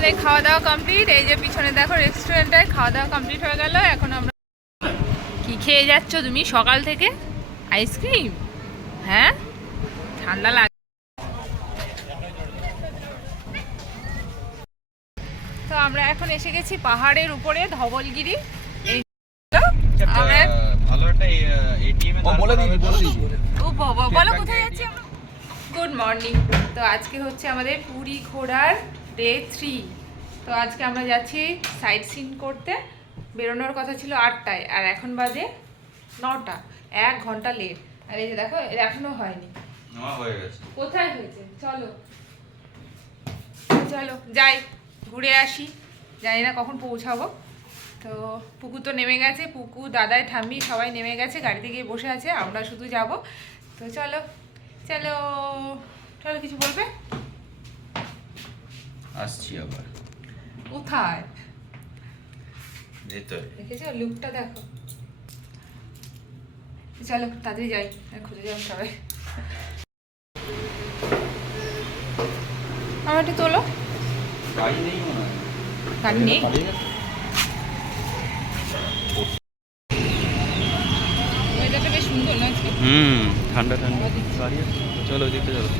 আমাদের খাওয়া দাওয়া কমপ্লিট। এই যে পিছনে দেখো রেস্টুরেন্টে খাওয়া দাওয়া কমপ্লিট হয়ে গেল। এখন আমরা কি খেয়ে যাচ্ছ তুমি সকাল থেকে? আইসক্রিম? হ্যাঁ, ঠান্ডা লাগে তো। আমরা এখন এসে গেছি পাহাড়ের উপরে ধবলগিরি। এই বলো কোথায় যাচ্ছি আমরা। Good morning. তো আজকে হচ্ছে আমাদের পুরী ঘোরার ডে 3। তো আজকে আমরা যাচ্ছি সাইট সিন করতে। বেরোনোর কথা ছিল 8টায়, আর এখন বাজে 9টা। 1 ঘন্টা লেট। আর এই যে দেখো এখনো হয়নি। হয়ে গেছে। কোথায় হয়েছে? চলো চলো যাই, ঘুরে আসি। জানি না কখন পৌঁছাবো। তো পুকু তো নেমে গেছে, পুকু দাদাই ঠাম্মি সবাই নেমে গেছে, গাড়িতে গিয়ে বসে আছে, আমরা শুধু যাব। তো চলো চলো চলো, কিছু বলবে? আসছি আবার। কোথায়? ভেতরে। দেখেছো লুকটা দেখো। চলো তাড়াতাড়ি যাই, খুঁজে যাবো সবাই। আমার একটু তোলো। গাড়ি নেই মনে হয়। গাড়ি নেই? ওয়েদারটা বেশ সুন্দর না আজকে? ঠান্ডা ঠান্ডা। গাড়ি আছে, চলো ওইদিকটা চলো।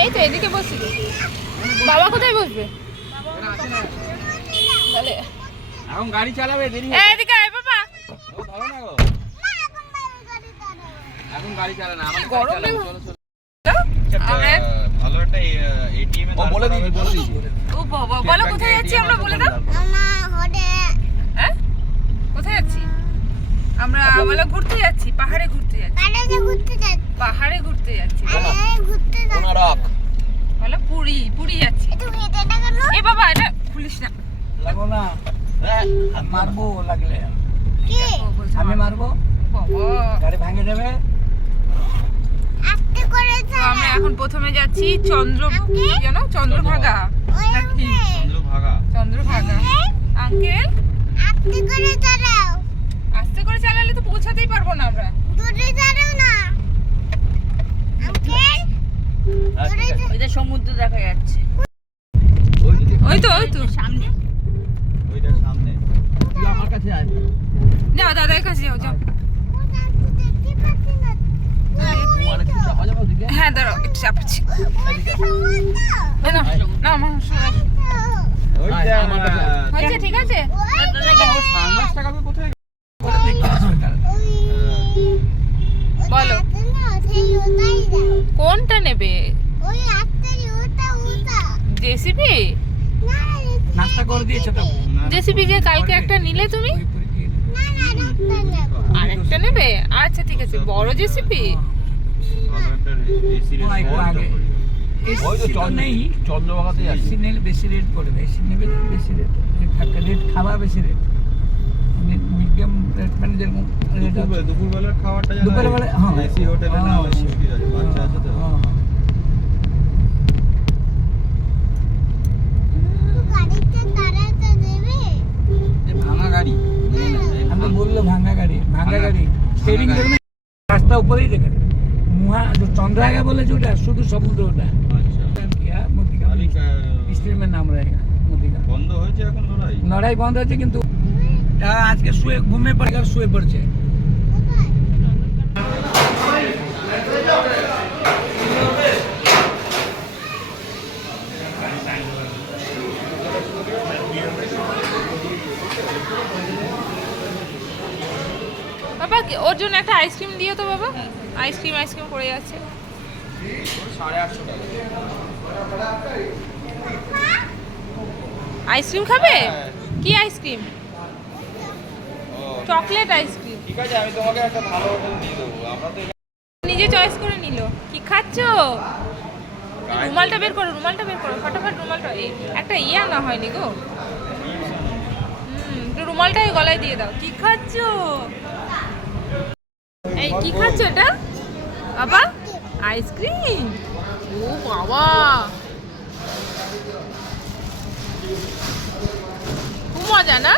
এই তো এদিকে বসি। বাবা কোথায় বসবে? তাহলে এখন গাড়ি চালাবে, দেরি এদিকে আয় বাবা। ও ভালো না গো, এখন গাড়ি চালা না, আমাদের গরম চলো চলো চলো। আমরা ভালো একটা এটিএম এ বলে দিই। ও বাবা, বলো কোথায় যাচ্ছি আমরা, বলে দাও। হ্যাঁ, কোথায় যাচ্ছি আমরা? বলো ঘুরতে যাচ্ছি, পাহাড়ে ঘুরতে যাচ্ছি। পাহাড়ে ঘুরতে যাচ্ছি। কোনারক। বলো পুরী, পুরী যাচ্ছি। এ বাবা এটা খুলিস না। লাগো না, মারবো লাগলে। ও বলছে আমি মারবো, বাবা। গাড়ি ভাঙে যাবে। তো আমরা এখন প্রথমে যাচ্ছি চন্দ্রভাগা নাকি? চন্দ্রভাগা। আঙ্কেল আস্তে করে চালালে তো পৌঁছাতেই পারবো না আমরা। ওইটা সমুদ্র দেখা যাচ্ছে। ওই তো সামনে ওইটার সামনে। তুই আমার কাছে আয়। যাও দাদার কাছে যাও যাও। তোমার একটু চাপা যাবো দিকে। হ্যাঁ দাঁড়াও, একটু চাপাচ্ছি। না আমার ওইটা আমার কাছে। হয়েছে, ঠিক আছে। সানগ্লাস টাকাবে কোথায়? বলো কোনটা নেবে? জেসিবি? নাস্তা করে দিয়েছো তো? জেসিবি যে কালকে একটা নিলে তুমি, আরেকটা নেবে? আচ্ছা ঠিক আছে, বড় জেসিবি। ভালো একটা এসি আগে ওই তো নেই, চন্দ্রভাগাতে এসি যাচ্ছি। নিলে বেশি রেট পড়বে। এসি নেবে বেশি রেট, রেট খাওয়া বেশি রেট। মিডিয়াম রেট মানে যেরকম রেট আছে। দুপুরবেলার খাবারটা জানা দুপুরবেলা হ্যাঁ এসি হোটেলে না হলে মুশকিল আছে, বাচ্চা আছে তো। ভাঙা গাড়ি, আমি বললো ভাঙা গাড়ি। গাড়ি। স্টেরিং দেখুন, রাস্তা উপরেই দেখে মুহা चंद्रभागा बोले जो शुद्ध समुद्र स्ट्रीम में नाम रहेगा मोदी का। বন্ধ হয়েছে এখন লড়াই। लड़ाई बंद है किंतु आज के सुए घूमे पड़ेगा, सुए पड़ছে। বাবা ওর জন্য একটা আইসক্রিম দিও তো বাবা। আইসক্রিম করে যাচ্ছে। 850 টাকা। আইসক্রিম খাবে? হ্যাঁ। কি আইসক্রিম? ও চকলেট আইসক্রিম। ঠিক আছে, আমি তোমাকে একটা ভালো হোটেল দিয়ে দেবো। আমরা তো নিজে চয়েস করে নিল। কি খাচ্ছো? রুমালটা বের করো, ফটাফট রুমালটা। এই একটা ইয়া না হয়নি গো। একটু রুমালটাই গলায় দিয়ে দাও। কি খাচ্ছো? এই কি খাচ্ছো এটা বাবা? আইসক্রিম? ও বাবা, মজা না?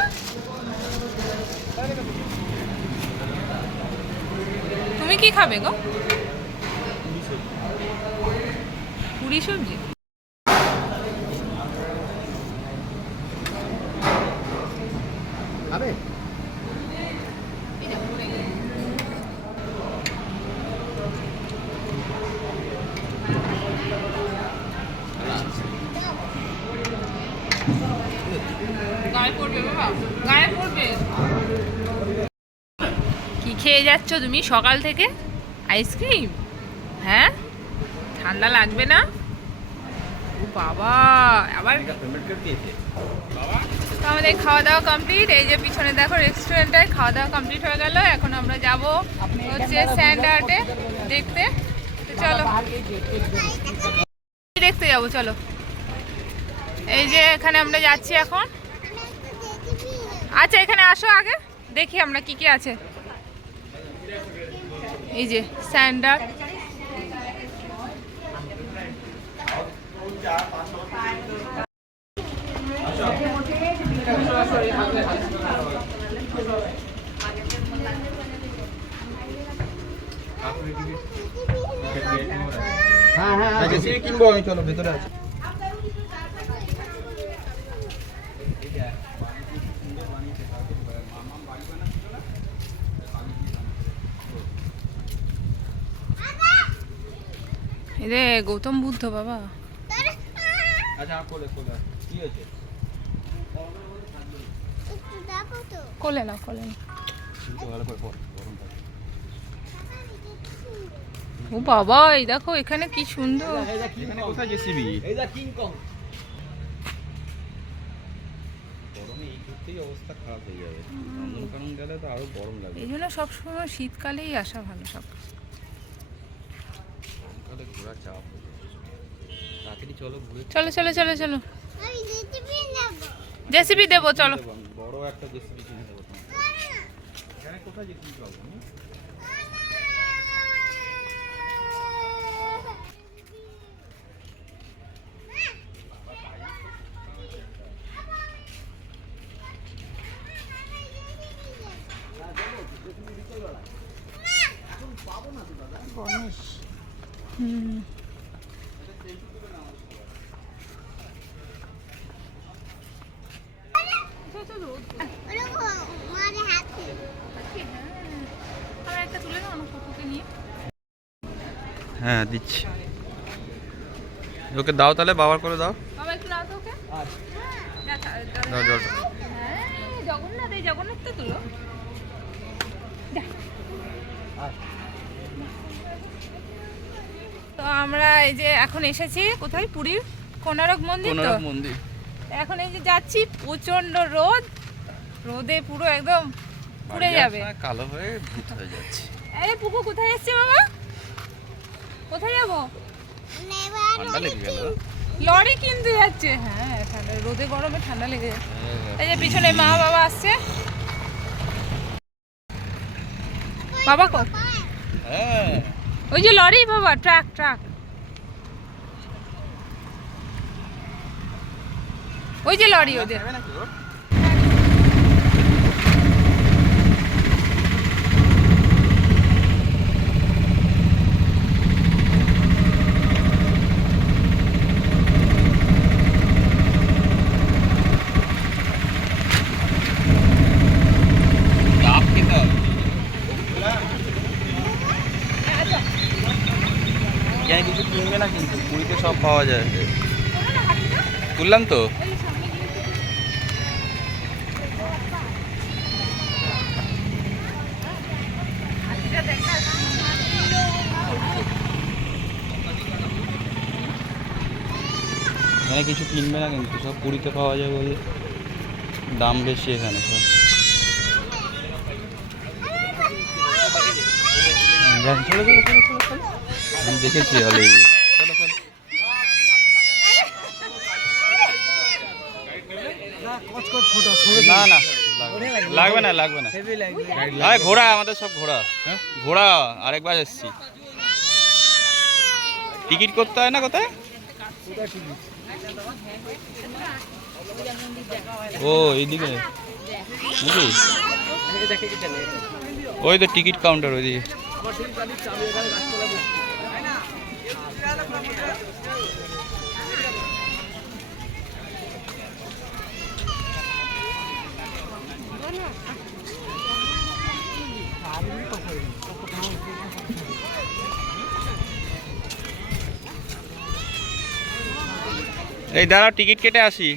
তুমি কি খাবে গো? পুরি সবজি। গায়ে পড়বে বাবা, গায়ে পড়বে। কি খেয়ে যাচ্ছ তুমি সকাল থেকে? আইসক্রিম? হ্যাঁ, ঠান্ডা লাগবে না? ও বাবা, আবার তো আমাদের খাওয়া দাওয়া কমপ্লিট। এই যে পিছনে দেখো রেস্টুরেন্টে খাওয়া দাওয়া কমপ্লিট হয়ে গেল। এখন আমরা যাব হচ্ছে স্যান্ড আর্টে দেখতে। তো চলো দেখতে যাবো, চলো। এই যে এখানে আমরা যাচ্ছি এখন। আচ্ছা এখানে আসো আগে, দেখি আমরা কি কি আছে। এই যে স্যান্ড আর্ট। জেসিবি কিনবো আমি, চলো ভেতরে আছে। রে গৌতম বুদ্ধ বাবা। আচ্ছা কোলে কোলে কি হয়েছে? কোলে না, কোলে না। ভালো করে পড়, গরম থাকে। ও বাবা, এই দেখো এখানে কি সুন্দর। এখানে কোথায় জেসিবি? এই দা কিং কং। গরমে এই ঘুরতেই অবস্থা খারাপ হয়ে যাবে। নন্দনকানন গেলে তো আরো গরম লাগবে। এই জন্য সবসময় শীতকালেই আসা ভালো সব। গরমকালে ঘোরা চাপ। তাড়াতাড়ি চলো ঘুরে। চলো চলো চলো চলো, জেসিবি দেবো চলো। বড় একটা জেসিবি কিনে দেবো তোমাকে। এখানে কোথায় জেসিবি পাবো? হুম, একটা তুলে দাও না কুকুরকে নিয়ে। হ্যাঁ দিচ্ছি। ওকে দাও তাহলে, বাবার করে দাও। বাবা একটু দাও তো ওকে। দাও জলটা। হ্যাঁ, জগন্নাথ, এই জগন্নাথ তো তুলো। তো আমরা এই যে এখন এসেছি কোথায়, পুরীর কোণারক মন্দির। তো কোণারক মন্দির। এখন এই যে যাচ্ছি, প্রচন্ড রোদ, রোদে পুরো একদম পুড়ে যাবে। কালো হয়ে ভূত হয়ে যাচ্ছে। আরে পুকু কোথায় এসছে বাবা? কোথায় যাবো? ঠান্ডা লেগে গেল। লরি কিনতে যাচ্ছে। হ্যাঁ, ঠান্ডা, রোদে গরমে ঠান্ডা লেগে যাচ্ছে। এই যে পিছনে মা বাবা আসছে। বাবা কো? হ্যাঁ ওই যে লরি বাবা, ট্রাক ট্রাক, ওই যে লরি ওদের। এখানে কিছু কিনবে না কিন্তু, পুরীতে সব পাওয়া যায়। তুললাম তো। এখানে কিছু কিনবে না কিন্তু, সব পুরীতে পাওয়া যায় বলে দাম বেশি এখানে সব। চলো চলো চলো চলো চলো, আমি দেখেছি হলে। চলো চলো। না না লাগবে না, লাগবে না। আরে ঘোড়া, আমাদের সব ঘোড়া। হ্যাঁ ঘোড়া, আরেকবার এসছি। টিকিট করতে হয় না কোথায়? ও এইদিকে নাকি? ওই তো টিকিট কাউন্টার ওইদিকে। এই দাঁড়া, টিকিট কেটে আসি।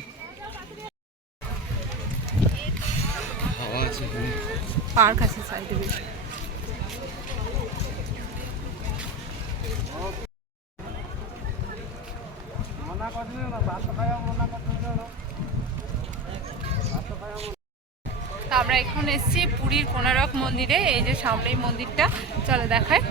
পার্ক আছে সাইডে বেশ। তো আমরা এখন এসেছি পুরীর কোণারক মন্দিরে। এই যে সামনেই মন্দিরটা, চলো দেখায়।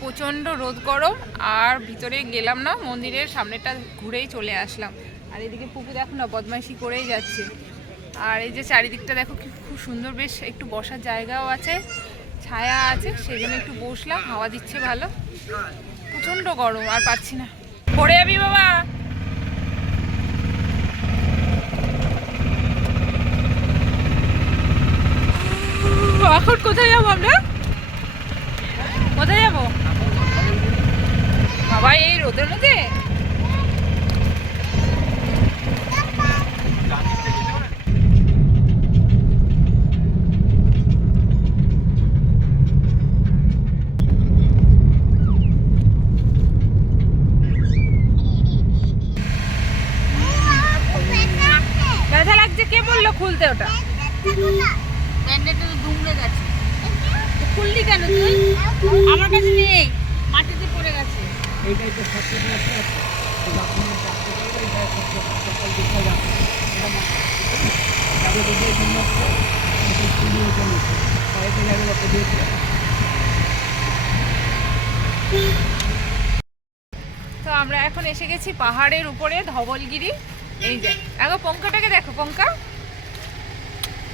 প্রচণ্ড রোদ গরম, আর ভিতরে গেলাম না, মন্দিরের সামনেটা ঘুরেই চলে আসলাম। আর এদিকে পুকু দেখো না বদমাইশি করেই যাচ্ছে। আর এই যে চারিদিকটা দেখো কি খুব সুন্দর, বেশ একটু বসার জায়গাও আছে, ছায়া আছে, সেই জন্য একটু বসলাম, হাওয়া দিচ্ছে ভালো। প্রচণ্ড গরম, আর পাচ্ছি না। পড়ে যাবি বাবা। এখন কোথায় যাবো আমরা? কোথায় যাবো বাবা এই রোদের মধ্যে? ব্যথা লাগছে, কে বললো খুলতে ওটা? ব্যান্ডেডটা তো দুমড়ে গেছে। খুললি কেন তুই? আমার কাছে নেই, মাটিতে পড়ে গেছে। এইটাই তো সত্যি আছে। আপনি ডাক্তার বলবেন এটা সত্যি সকাল দেখা যাবে। এটা যাবে দেখে জন্য এটা স্টুডিও চলে। সাইডে যাবে ওকে দেখে। তো আমরা এখন এসে গেছি পাহাড়ের উপরে, ধবলগিরি। এই যে দেখো পঙ্কাটাকে, দেখো পঙ্কা।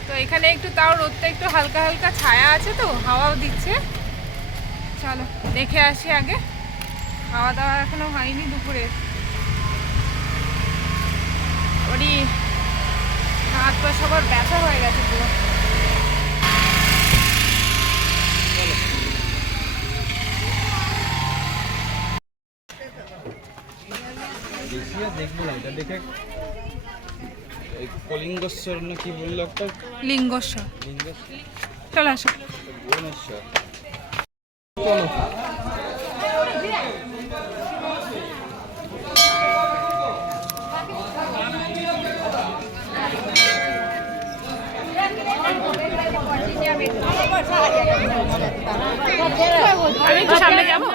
তো এখানে একটু তাও রোদটা একটু হালকা হালকা ছায়া আছে, তো হাওয়াও দিচ্ছে। চলো দেখে আসি আগে। খাওয়া দাওয়া এখনো হয়নি দুপুরে। ওরই হাত পা সবার ব্যথা হয়ে গেছে পুরো। দেখবো না, এটা দেখে কলিঙ্গেশ্বর না কি বললো একটা, লিঙ্গেশ্বর। লিঙ্গেশ্বর, চলো আসো। ভুবনেশ্বর। চলো আমি একটু সামনে যাবো।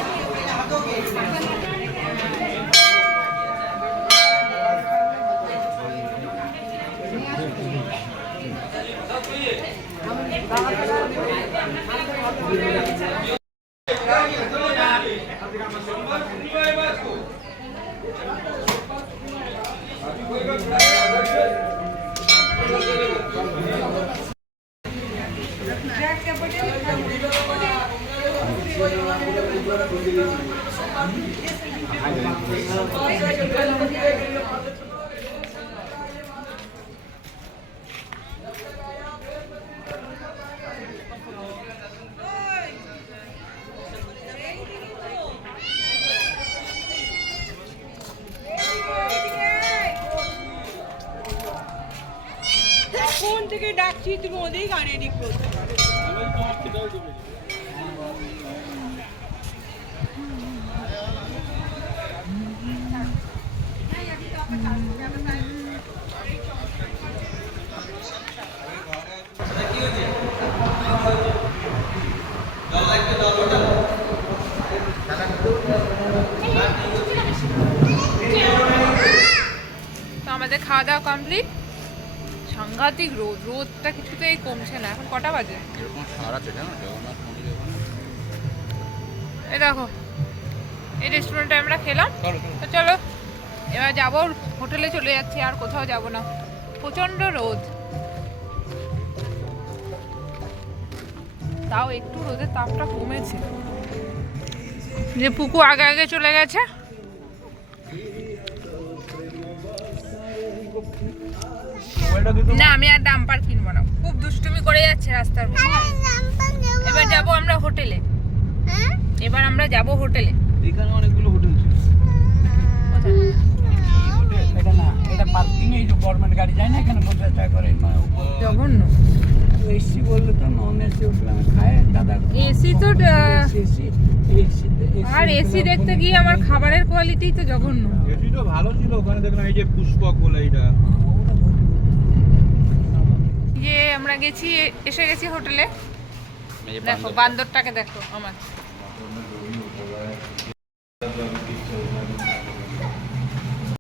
ফোন থেকে ডাকছি, তুমি ওদেরই গাড়ি এডিট করছো। তো আমাদের খাওয়া দাওয়া কমপ্লিট। সাংঘাতিক রোদ, রোদটা কিছুতেই কমছে না। এখন কটা বাজে? এরকম সার আছে জানো জগন্নাথ মন্দিরে? এই দেখো এই রেস্টুরেন্টে আমরা খেলাম। তো চলো এবার যাবো হোটেলে, চলে যাচ্ছি, আর কোথাও যাব না, প্রচণ্ড রোদ। তাও একটু রোদের তাপটা কমেছে, যে পুকু আগে আগে চলে গেছে। না আমি আর ডাম্পার কিনবো না, খুব দুষ্টুমি করে যাচ্ছে রাস্তার মধ্যে। এবার যাব আমরা হোটেলে, এবার আমরা যাব হোটেলে। এখানে অনেকগুলো হোটেল ছিল। এটা না, এটা পার্কিং, এই যে গভর্নমেন্ট গাড়ি যায় না এখানে 50 টাকা করে, মানে উপরে জঘন্য। এসি বললে তো নন এসি উঠলাম, খায় দাদা। এসি তো এসি আর এসি দেখতে গিয়ে আমার খাবারের কোয়ালিটি তো জঘন্য। এসি তো ভালো ছিল, ওখানে দেখলাম এই যে পুষ্পক বলে এটা। যে আমরা গেছি, এসে গেছি হোটেলে। এই যে দেখো বান্দরটাকে দেখো আমার।